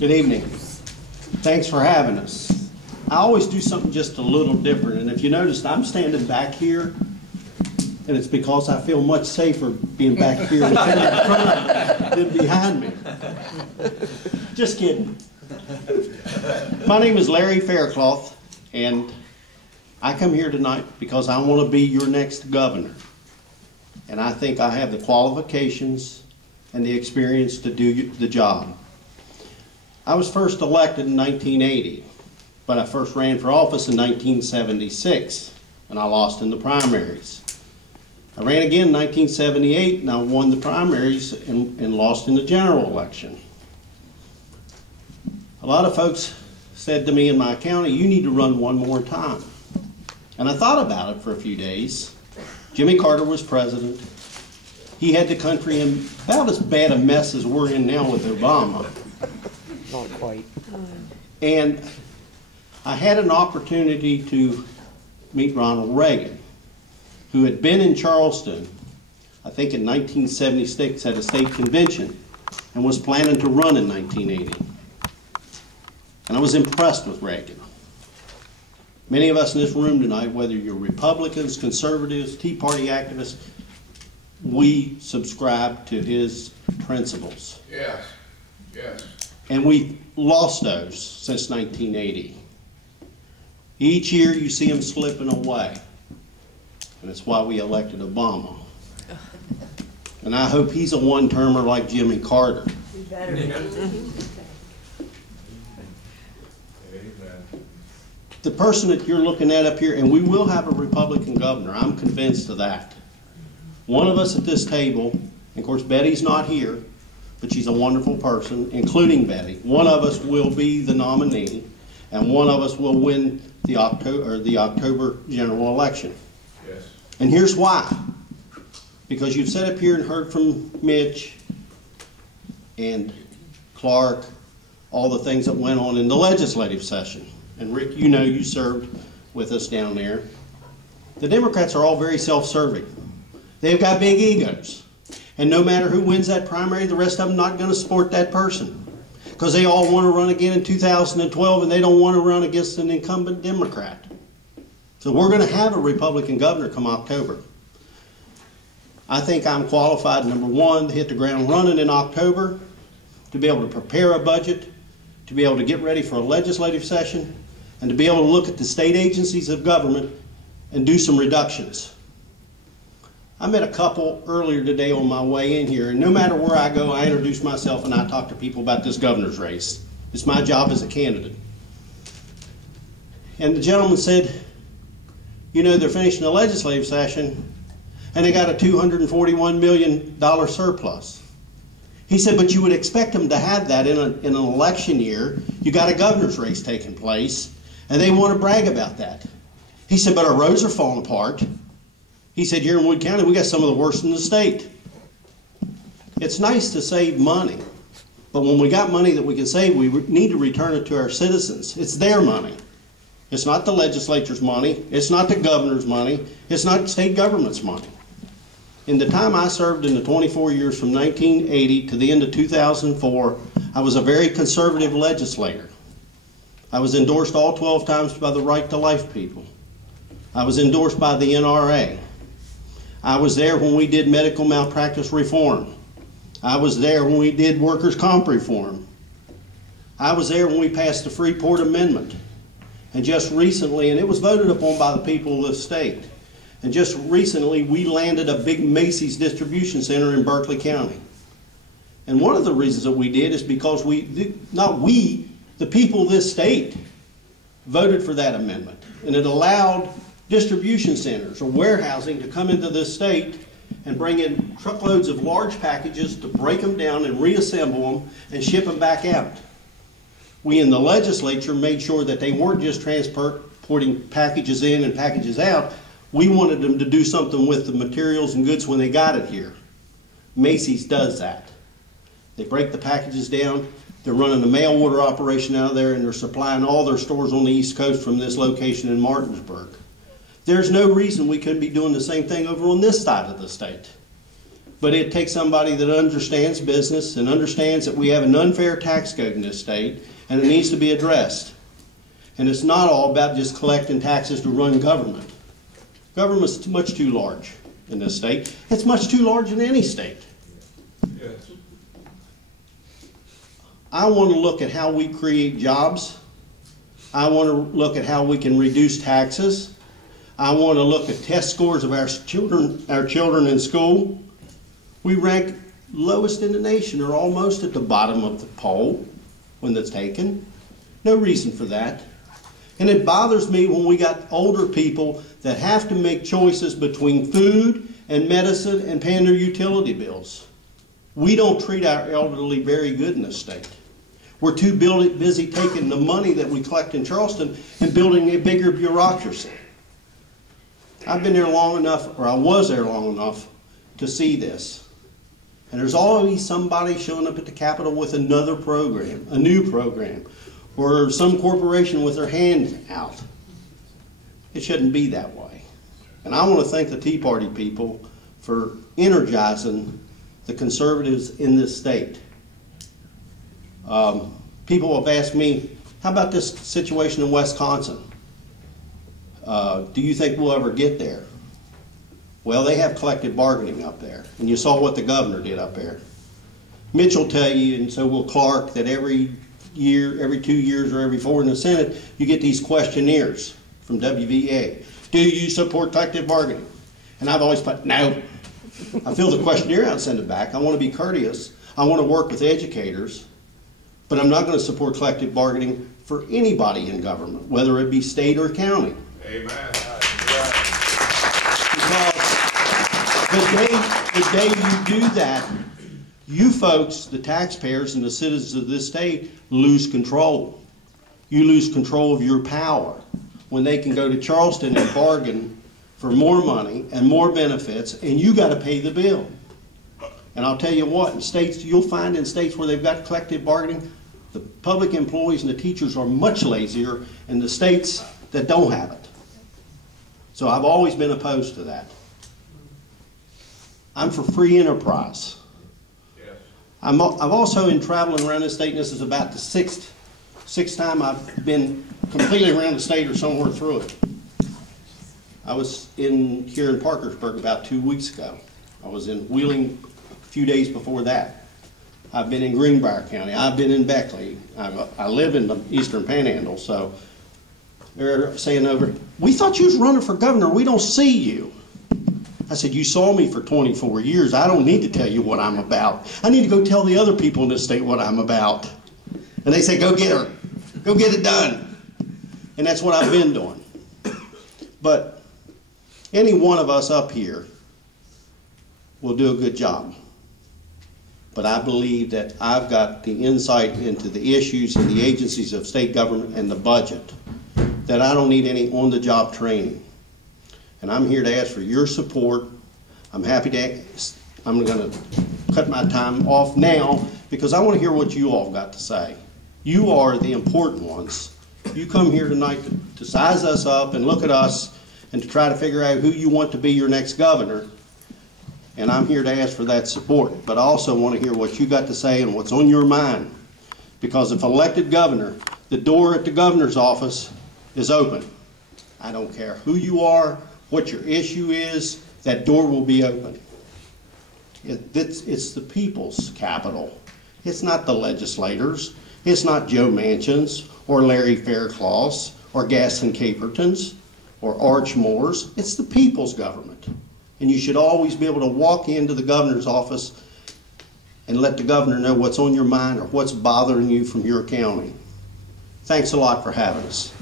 Good evening. Thanks for having us. I always do something just a little different, and if you noticed, I'm standing back here, and it's because I feel much safer being back here in front than behind me. Just kidding. My name is Larry Faircloth, and I come here tonight because I want to be your next governor. And I think I have the qualifications and the experience to do the job. I was first elected in 1980, but I first ran for office in 1976, and I lost in the primaries. I ran again in 1978, and I won the primaries and lost in the general election. A lot of folks said to me in my county, you need to run one more time. And I thought about it for a few days. Jimmy Carter was president. He had the country in about as bad a mess as we're in now with Obama. Not quite. And I had an opportunity to meet Ronald Reagan, who had been in Charleston, I think in 1976 at a state convention, and was planning to run in 1980. And I was impressed with Reagan. Many of us in this room tonight, whether you're Republicans, conservatives, Tea Party activists, we subscribe to his principles. Yes, yes. And we've lost those since 1980. Each year you see them slipping away. And that's why we elected Obama. And I hope he's a one-termer like Jimmy Carter. You better be. The person that you're looking at up here, and we will have a Republican governor, I'm convinced of that. One of us at this table, and of course Betty's not here, but she's a wonderful person, including Betty. One of us will be the nominee, and one of us will win the October general election. Yes. And here's why. Because you've sat up here and heard from Mitch and Clark, all the things that went on in the legislative session. And Rick, you know you served with us down there. The Democrats are all very self-serving. They've got big egos. And no matter who wins that primary, the rest of them not going to support that person. Because they all want to run again in 2012 and they don't want to run against an incumbent Democrat. So we're going to have a Republican governor come October. I think I'm qualified, number one, to hit the ground running in October, to be able to prepare a budget, to be able to get ready for a legislative session, and to be able to look at the state agencies of government and do some reductions. I met a couple earlier today on my way in here, and no matter where I go, I introduce myself and I talk to people about this governor's race. It's my job as a candidate. And the gentleman said, you know, they're finishing the legislative session and they got a $241 million surplus. He said, but you would expect them to have that in an election year. You got a governor's race taking place, and they want to brag about that. He said, but our roads are falling apart. He said, here in Wood County, we got some of the worst in the state. It's nice to save money, but when we got money that we can save, we need to return it to our citizens. It's their money. It's not the legislature's money. It's not the governor's money. It's not state government's money. In the time I served in the 24 years from 1980 to the end of 2004, I was a very conservative legislator. I was endorsed all 12 times by the Right to Life people. I was endorsed by the NRA. I was there when we did medical malpractice reform. I was there when we did workers' comp reform. I was there when we passed the Freeport Amendment. And just recently, and it was voted upon by the people of the state, and just recently we landed a big Macy's distribution center in Berkeley County. And one of the reasons that we did is because the people of this state voted for that amendment. And it allowed distribution centers or warehousing to come into this state and bring in truckloads of large packages to break them down and reassemble them and ship them back out. We in the legislature made sure that they weren't just transporting packages in and packages out. We wanted them to do something with the materials and goods when they got it here. Macy's does that. They break the packages down. They're running a mail order operation out of there, and they're supplying all their stores on the East Coast from this location in Martinsburg. There's no reason we couldn't be doing the same thing over on this side of the state. But it takes somebody that understands business and understands that we have an unfair tax code in this state, and it needs to be addressed. And it's not all about just collecting taxes to run government. Government's much too large in this state. It's much too large in any state. Yes. I want to look at how we create jobs. I want to look at how we can reduce taxes. I want to look at test scores of our children in school. We rank lowest in the nation, or almost at the bottom of the poll when that's taken. No reason for that. And it bothers me when we got older people that have to make choices between food and medicine and paying their utility bills. We don't treat our elderly very good in this state. We're too busy taking the money that we collect in Charleston and building a bigger bureaucracy. I've been there long enough, or I was there long enough, to see this. And there's always somebody showing up at the Capitol with another program, a new program, or some corporation with their hand out. It shouldn't be that way. And I want to thank the Tea Party people for energizing the conservatives in this state. People have asked me, how about this situation in Wisconsin? Do you think we'll ever get there? Well, they have collective bargaining up there, and you saw what the governor did up there. Mitch will tell you, and so will Clark, that every year, every 2 years, or every 4 in the Senate, you get these questionnaires from WVA. Do you support collective bargaining? And I've always put, no. I fill the questionnaire out and send it back. I want to be courteous. I want to work with educators. But I'm not going to support collective bargaining for anybody in government, whether it be state or county. Amen. Because the day you do that, you folks, the taxpayers and the citizens of this state, lose control. You lose control of your power when they can go to Charleston and bargain for more money and more benefits, and you got to pay the bill. And I'll tell you what, in states, you'll find in states where they've got collective bargaining, the public employees and the teachers are much lazier in the states that don't have it. So I've always been opposed to that. I'm for free enterprise. Yes. I've also been traveling around the state, and this is about the sixth time I've been completely around the state or somewhere through it. I was here in Parkersburg about 2 weeks ago. I was in Wheeling a few days before that. I've been in Greenbrier County. I've been in Beckley. I live in the Eastern Panhandle, so they're saying over, we thought you was running for governor. We don't see you. I said, you saw me for 24 years. I don't need to tell you what I'm about. I need to go tell the other people in this state what I'm about. And they say, go get her. Go get it done. And that's what I've been doing. But any one of us up here will do a good job. But I believe that I've got the insight into the issues and the agencies of state government and the budget, that I don't need any on-the-job training. And I'm here to ask for your support. I'm going to cut my time off now because I want to hear what you all got to say. You are the important ones. You come here tonight to size us up and look at us and to try to figure out who you want to be your next governor. And I'm here to ask for that support. But I also want to hear what you got to say and what's on your mind. Because if elected governor, the door at the governor's office is open. I don't care who you are, what your issue is, that door will be open. It's the people's capital. It's not the legislators. It's not Joe Manchin's or Larry Faircloth's or Gaston Caperton's or Arch Moore's. It's the people's government. And you should always be able to walk into the governor's office and let the governor know what's on your mind or what's bothering you from your county. Thanks a lot for having us.